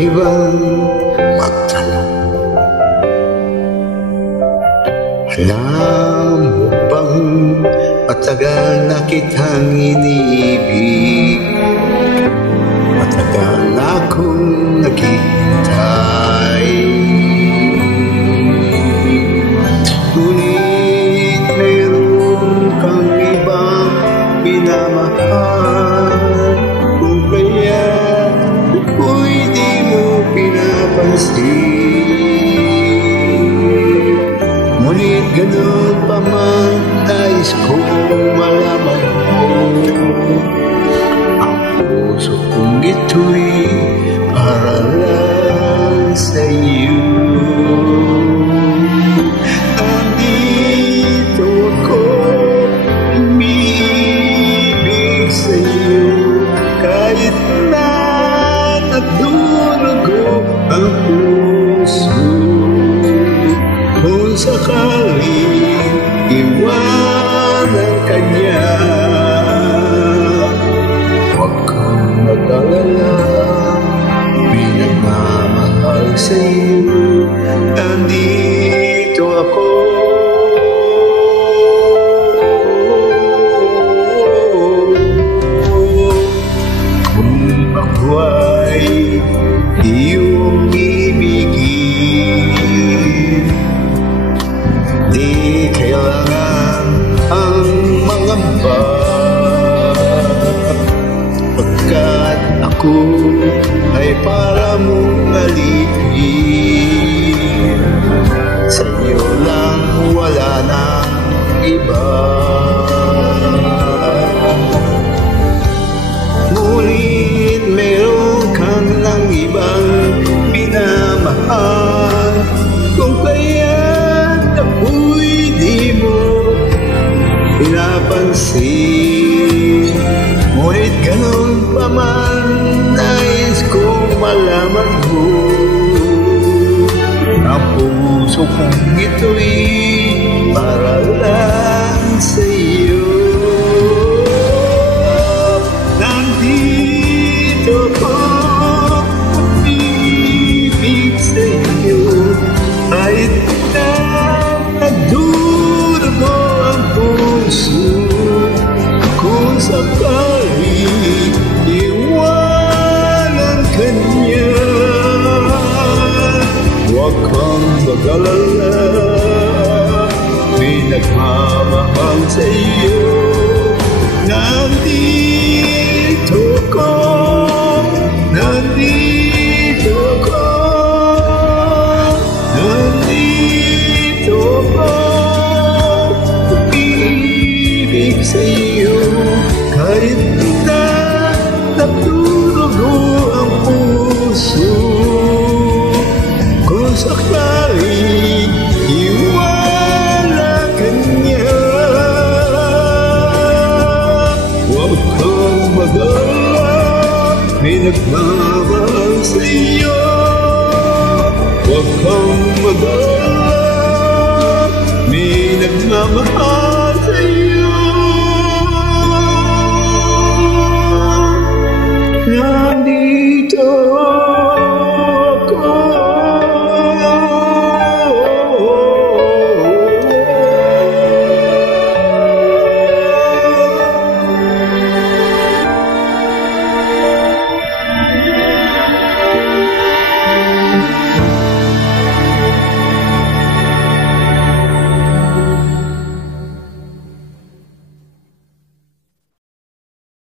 ibang magtanong, alam mo bang matagal na kitang iniibig, matagal na akong naghihintay, ngunit mayroon kang ibang minamahal. Kung kaya ako'y di mo pinapansin, ngunit ganun pa man nais kong malaman mo, ang puso kong ito'y para lang sa iyo. Nandito ako, umibig sa iyo, kahit na nadurugo ang puso. Kung sakaling iwanan ka niya, huwag kang mag-alala, pinagmamahal sa iyo, nandito ako. Kung ako ay iyong ibigin, di kailangan ang mangamba, pagkat ako ay para mong alipin. Sa iyo lang, wala nang iba. Ngunit meron kang ng ibang minamahal, kung kaya't ako'y di mo pinapansin, ngunit ganun pa man nais kong malaman mo, ang puso kong ito'y para lang sa iyo. Nandito ko, umibig sa iyo, kahit na nagdurugo ang puso. Kung sakali iwanan ka niya, huwag kang mag-alala, pinagmamahal sa iyo, nandito ko, nandito ko, nandito ko, umibig sa iyo, kahit na nagdurugo ang puso. Kung sakaling iwanan ka niya, huwag kang mag-alala, pinagmamahal sa iyo, huwag kang mag-alala, pinagmamahal